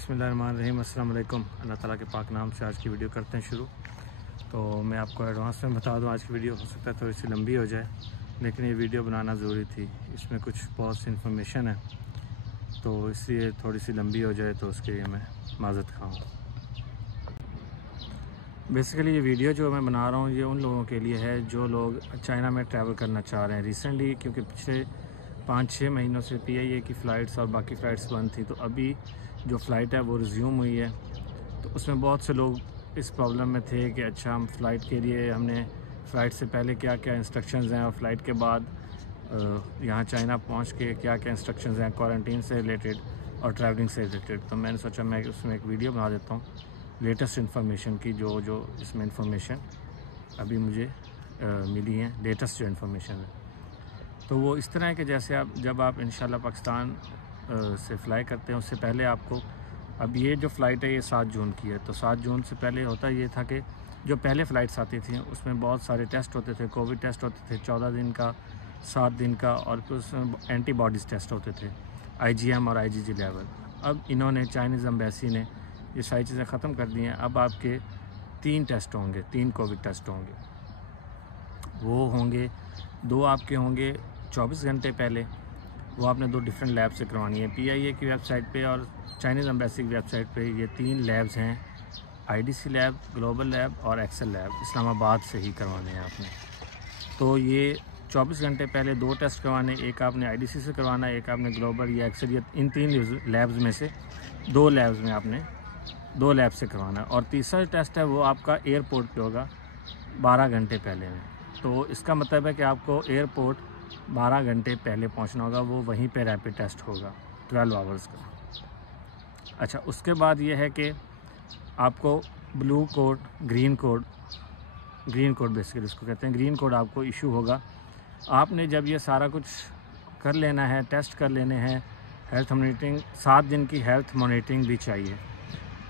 बिस्मिल्लाहिर्रहमानिर्रहीम। अस्सलाम वालेकुम। अल्लाह ताला के पाक नाम से आज की वीडियो करते हैं शुरू। तो मैं आपको एडवांस में बता दूं, आज की वीडियो हो सकता है थोड़ी सी लंबी हो जाए, लेकिन ये वीडियो बनाना ज़रूरी थी। इसमें कुछ बहुत सी इन्फॉर्मेशन है, तो इसलिए थोड़ी सी लंबी हो जाए तो उसके लिए मैं माज़रत खाऊँ। बेसिकली ये वीडियो जो मैं बना रहा हूँ ये उन लोगों के लिए है जो लोग चाइना में ट्रैवल करना चाह रहे हैं। रिसेंटली क्योंकि पिछले 5-6 महीनों से PIA की फ़्लाइट्स और बाकी फ़्लाइट्स बंद थी, तो अभी जो फ़्लाइट है वो रिज्यूम हुई है। तो उसमें बहुत से लोग इस प्रॉब्लम में थे कि अच्छा, हम फ़्लाइट के लिए हमने फ़्लाइट से पहले क्या क्या इंस्ट्रक्शंस हैं और फ़्लाइट के बाद यहाँ चाइना पहुँच के क्या क्या इंस्ट्रक्शंस हैं क्वारंटीन से रिलेटेड और ट्रैवलिंग से रिलेटेड। तो मैंने सोचा मैं उसमें एक वीडियो बना देता हूँ लेटेस्ट इन्फॉर्मेशन की, जो इसमें इन्फॉर्मेशन अभी मुझे मिली है, लेटेस्ट जो इन्फॉर्मेशन है। तो वो इस तरह है कि जैसे जब आप इंशाल्लाह पाकिस्तान से फ़्लाई करते हैं, उससे पहले आपको, अब ये जो फ़्लाइट है ये 7 जून की है, तो 7 जून से पहले होता ये था कि जो पहले फ़्लाइट्स आती थी उसमें बहुत सारे टेस्ट होते थे, कोविड टेस्ट होते थे 14 दिन का, 7 दिन का, और फिर उसमें एंटीबॉडीज़ टेस्ट होते थे, IgM और IgG लेवल। अब इन्होंने, चाइनीज़ एम्बेसी ने ये सारी चीज़ें ख़त्म कर दी हैं। अब आपके 3 टेस्ट होंगे, 3 कोविड टेस्ट होंगे। वो होंगे, 2 आपके होंगे 24 घंटे पहले, वो आपने 2 डिफरेंट लैब से करवानी है। PIA की वेबसाइट पे और चाइनीज़ एम्बेसी की वेबसाइट पे ये 3 लैब्स हैं, IDC लैब, ग्लोबल लैब और एक्सेल लैब, इस्लामाबाद से ही करवाने हैं आपने। तो ये 24 घंटे पहले 2 टेस्ट करवाने, एक आपने IDC से करवाना है, एक आपने ग्लोबल या एक्सेल, या इन 3 लैब्स में से 2 लैब्स में आपने 2 लैब से करवाना है। और तीसरा टेस्ट है वो आपका एयरपोर्ट पे होगा 12 घंटे पहले में। तो इसका मतलब है कि आपको एयरपोर्ट 12 घंटे पहले पहुंचना होगा, वो वहीं पे रैपिड टेस्ट होगा 12 आवर्स का। अच्छा, उसके बाद ये है कि आपको blue code, green code basically इसको कहते हैं, ग्रीन कोड आपको इशू होगा। आपने जब ये सारा कुछ कर लेना है, टेस्ट कर लेने हैं, हेल्थ मॉनिटरिंग, 7 दिन की हेल्थ मॉनिटरिंग भी चाहिए।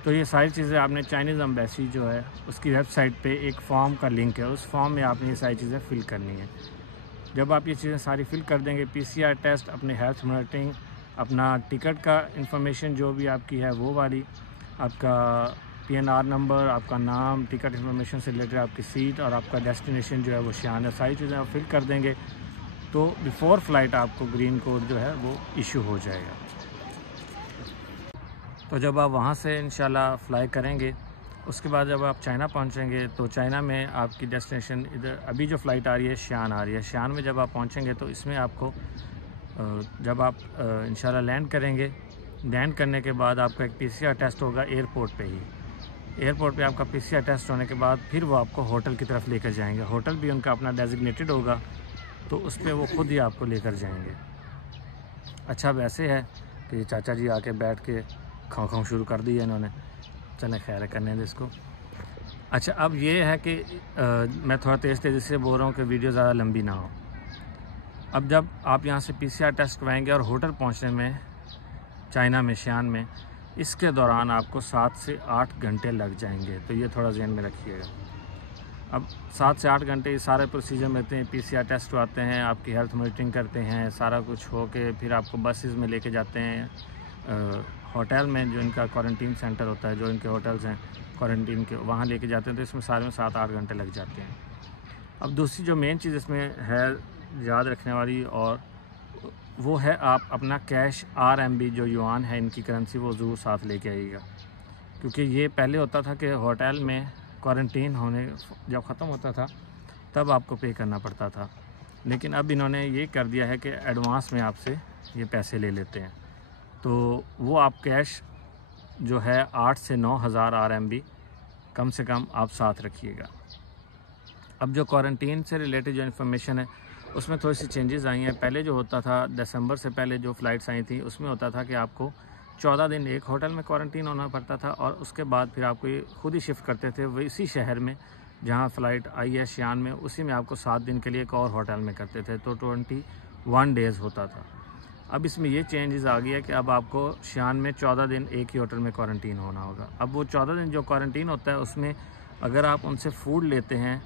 तो ये सारी चीज़ें आपने, चाइनीज़ एम्बेसी जो है उसकी वेबसाइट पे एक फॉर्म का लिंक है, उस फॉर्म में आपने ये सारी चीज़ें फ़िल करनी है। जब आप ये चीज़ें सारी फ़िल कर देंगे, PCR टेस्ट, अपने हेल्थ मॉनिटरिंग, अपना टिकट का इंफॉर्मेशन जो भी आपकी है वो वाली, आपका PNR नंबर, आपका नाम, टिकट इंफॉर्मेशन से रिलेटेड आपकी सीट और आपका डेस्टिनेशन जो है वो शियान है, सारी चीज़ें आप फिल कर देंगे तो बिफ़ोर फ़्लाइट आपको ग्रीन कोड जो है वो इशू हो जाएगा। तो जब आप वहाँ से इंशाल्लाह फ़्लाई करेंगे, उसके बाद जब आप चाइना पहुँचेंगे तो चाइना में आपकी डेस्टिनेशन, इधर अभी जो फ़्लाइट आ रही है शियान आ रही है। शियान में जब आप पहुँचेंगे तो इसमें आपको, जब आप इंशाल्लाह लैंड करेंगे, लैंड करने के बाद आपका एक PCR टेस्ट होगा एयरपोर्ट पे ही। एयरपोर्ट पे आपका PCR टेस्ट होने के बाद फिर वो आपको होटल की तरफ लेकर जाएंगे। होटल भी उनका अपना डेजिग्नेटेड होगा, तो उस पर वो खुद ही आपको लेकर जाएंगे। अच्छा, वैसे है कि चाचा जी आके बैठ के खाऊं शुरू कर दी है इन्होंने, चले खैर करने दे इसको। अच्छा, अब ये है कि मैं थोड़ा तेज़ से बोल रहा हूँ कि वीडियो ज़्यादा लंबी ना हो। अब जब आप यहाँ से PCR टेस्ट करवाएंगे और होटल पहुँचने में, चाइना में शियान में, इसके दौरान आपको 7 से 8 घंटे लग जाएंगे। तो ये थोड़ा ज़हन में रखिएगा। अब 7 से 8 घंटे ये सारे प्रोसीजर में रहते हैं। PCR टेस्ट आते हैं, आपकी हेल्थ मॉनिटरिंग करते हैं, सारा कुछ हो के फिर आपको बसेस में लेके जाते हैं होटल में, जो इनका क्वारंटीन सेंटर होता है, जो इनके होटल्स हैं क्वारंटीन के, वहाँ लेके जाते हैं। तो इसमें सारे में 7-8 घंटे लग जाते हैं। अब दूसरी जो मेन चीज़ इसमें है याद रखने वाली, और वो है आप अपना कैश RMB जो युआन है इनकी करेंसी, वो ज़रूर साथ लेके आइएगा। क्योंकि ये पहले होता था कि होटल में क्वारंटीन होने जब ख़त्म होता था तब आपको पे करना पड़ता था, लेकिन अब इन्होंने ये कर दिया है कि एडवांस में आपसे ये पैसे ले लेते हैं। तो वो आप कैश जो है 8 से 9 हज़ार RMB कम से कम आप साथ रखिएगा। अब जो क्वारंटीन से रिलेटेड जो इन्फॉर्मेशन है उसमें थोड़ी सी चेंजेस आई हैं। पहले जो होता था, दिसंबर से पहले जो फ़्लाइट्स आई थी उसमें होता था कि आपको 14 दिन एक होटल में क्वारंटीन होना पड़ता था, और उसके बाद फिर आपको ये खुद ही शिफ्ट करते थे वो इसी शहर में जहाँ फ़्लाइट आई है शियान में, उसी में आपको 7 दिन के लिए एक और होटल में करते थे। तो 21 डेज़ होता था। अब इसमें ये चेंजेस आ गया कि अब आपको शियान में 14 दिन एक ही होटल में क्वारंटीन होना होगा। अब वो 14 दिन जो क्वारंटीन होता है उसमें अगर आप उनसे फ़ूड लेते हैं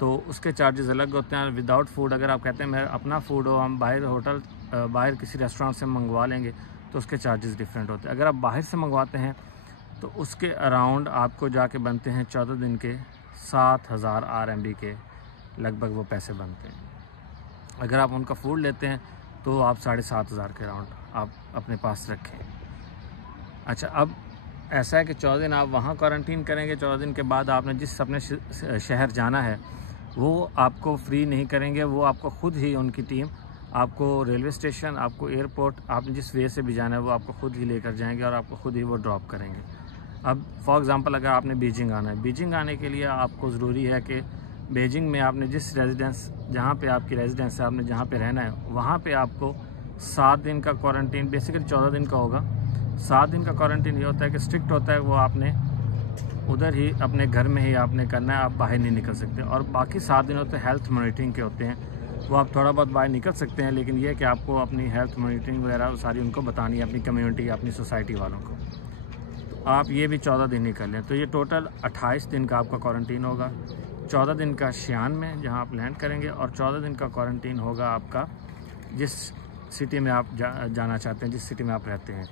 तो उसके चार्जेस अलग होते हैं। विदाउट फूड, अगर आप कहते हैं मैं अपना फ़ूड हो, हम बाहर किसी रेस्टोरेंट से मंगवा लेंगे, तो उसके चार्जेस डिफरेंट होते हैं। अगर आप बाहर से मंगवाते हैं तो उसके अराउंड आपको जाके बनते हैं 14 दिन के 7000 RMB के लगभग वो पैसे बनते हैं। अगर आप उनका फूड लेते हैं तो आप 7500 के अराउंड आप अपने पास रखें। अच्छा, अब ऐसा है कि 14 दिन आप वहाँ क्वारंटीन करेंगे। 14 दिन के बाद आपने जिस अपने शहर जाना है वो आपको फ्री नहीं करेंगे, वो आपको खुद ही उनकी टीम आपको रेलवे स्टेशन, आपको एयरपोर्ट, आपने जिस वे से भी जाना है वो आपको खुद ही लेकर जाएंगे और आपको खुद ही वो ड्रॉप करेंगे। अब फॉर एग्ज़ाम्पल अगर आपने बीजिंग आना है, बीजिंग आने के लिए आपको ज़रूरी है कि बीजिंग में आपने जिस रेजिडेंस, जहाँ पे आपकी रेजिडेंस है, आपने जहाँ पे रहना है वहाँ पे आपको 7 दिन का क्वारंटीन, बेसिकली 14 दिन का होगा। 7 दिन का क्वारंटीन ये होता है कि स्ट्रिक्ट होता है, वो आपने उधर ही अपने घर में ही आपने करना है, आप बाहर नहीं निकल सकते। और बाकी 7 दिन होते हैं हेल्थ मॉनिटरिंग के होते हैं, वो आप थोड़ा बहुत बाहर निकल सकते हैं, लेकिन ये कि आपको अपनी हेल्थ मॉनिटरिंग वगैरह सारी उनको बतानी है, अपनी कम्युनिटी, अपनी सोसाइटी वालों को। तो आप ये भी 14 दिन ही कर लें, तो ये टोटल 28 दिन का आपका क्वारंटीन होगा। 14 दिन का शियान में जहाँ आप लैंड करेंगे, और 14 दिन का क्वारंटीन होगा आपका जिस सिटी में आप जाना चाहते हैं, जिस सिटी में आप रहते हैं।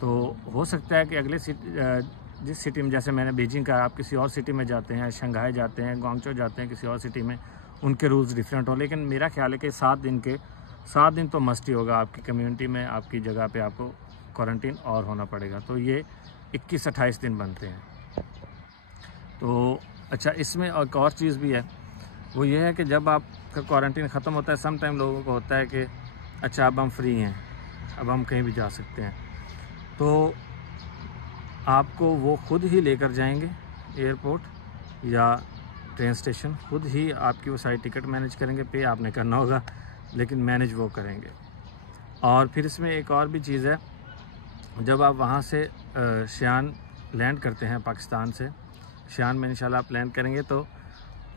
तो हो सकता है कि अगले जिस सिटी में, जैसे मैंने बीजिंग का, आप किसी और सिटी में जाते हैं, शंघाई जाते हैं, ग्वांगचो जाते हैं, किसी और सिटी में, उनके रूल्स डिफरेंट हो। लेकिन मेरा ख्याल है कि 7 दिन तो मस्ट ही होगा आपकी कम्युनिटी में, आपकी जगह पे आपको क्वारंटीन और होना पड़ेगा। तो ये 21-28 दिन बनते हैं। तो अच्छा, इसमें एक और चीज़ भी है, वो ये है कि जब आपका क्वारंटीन ख़त्म होता है, सम टाइम लोगों को होता है कि अच्छा अब हम फ्री हैं, अब हम कहीं भी जा सकते हैं, तो आपको वो खुद ही लेकर जाएंगे एयरपोर्ट या ट्रेन स्टेशन, खुद ही आपकी वो सारी टिकट मैनेज करेंगे। पे आपने करना होगा, लेकिन मैनेज वो करेंगे। और फिर इसमें एक और भी चीज़ है, जब आप वहाँ से शियान लैंड करते हैं, पाकिस्तान से शियान में इंशाल्लाह आप लैंड करेंगे, तो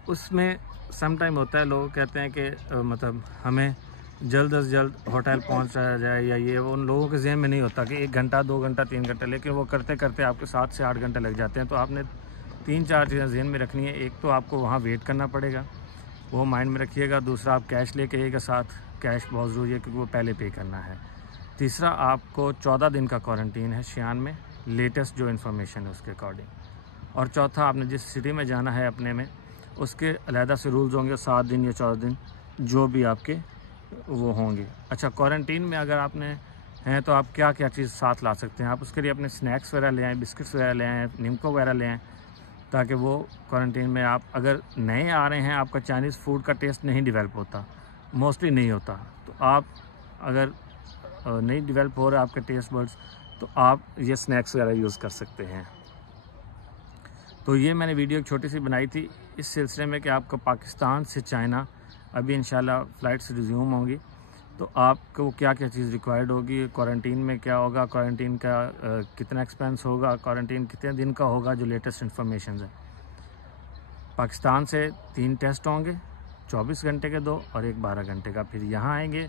उसमें सम टाइम होता है, लोग कहते हैं कि मतलब हमें जल्द से जल्द होटल पहुंचाया जाए, या ये वो उन लोगों के ज़हन में नहीं होता कि 1 घंटा, 2 घंटा, 3 घंटा, लेकिन वो करते करते आपके 7 से 8 घंटे लग जाते हैं। तो आपने 3-4 चीज़ें ज़हन में रखनी है। एक तो आपको वहाँ वेट करना पड़ेगा, वो माइंड में रखिएगा। दूसरा, आप कैश लेके आइएगा साथ, कैश बहुत ज़रूरी है क्योंकि वो पहले पे करना है। तीसरा, आपको 14 दिन का क्वारंटीन है शियान में, लेटेस्ट जो इन्फॉर्मेशन है उसके अकॉर्डिंग। और चौथा, आपने जिस सिटी में जाना है अपने में, उसके अलहदा से रूल्स होंगे, 7 दिन या 14 दिन जो भी आपके वो होंगे। अच्छा, क्वारंटीन में अगर आपने हैं तो आप क्या क्या चीज़ साथ ला सकते हैं, आप उसके लिए अपने स्नैक्स वगैरह ले आएँ, बिस्किट्स वगैरह ले आएँ, निमको वगैरह ले आएँ, ताकि वो क्वारंटीन में, आप अगर नए आ रहे हैं, आपका चाइनीज़ फूड का टेस्ट नहीं डेवलप होता, मोस्टली नहीं होता, तो आप अगर नहीं डेवलप हो रहा आपके टेस्ट बड्स, तो आप ये स्नैक्स वगैरह यूज़ कर सकते हैं। तो ये मैंने वीडियो एक छोटी सी बनाई थी इस सिलसिले में कि आपको पाकिस्तान से चाइना अभी इंशाल्लाह फ़्लाइट्स रिज्यूम होंगी, तो आपको क्या क्या चीज़ रिक्वायर्ड होगी, क्वारंटीन में क्या होगा, क्वारंटीन का कितना एक्सपेंस होगा, क्वारंटीन कितने दिन का होगा, जो लेटेस्ट इन्फॉर्मेशन है। पाकिस्तान से 3 टेस्ट होंगे, 24 घंटे के 2 और एक 12 घंटे का। फिर यहाँ आएंगे,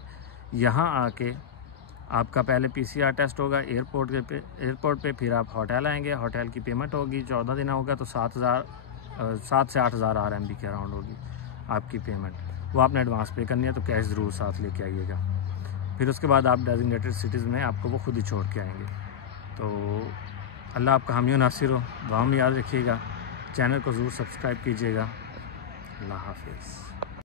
यहाँ आके आपका पहले PCR टेस्ट होगा एयरपोर्ट पे, फिर आप होटल आएंगे, होटल की पेमेंट होगी, 14 दिन होगा तो 7 से 8000 RMB के अराउंड होगी आपकी पेमेंट। वो आपने एडवांस पे करनी है, तो कैश ज़रूर साथ लेके आइएगा। फिर उसके बाद आप डेजिग्नेटेड सिटीज़ में आपको वो खुद ही छोड़ के आएंगे। तो अल्लाह आपका हामी और नासिर हो, दुआ में याद रखिएगा, चैनल को ज़रूर सब्सक्राइब कीजिएगा। अल्लाह हाफिज़।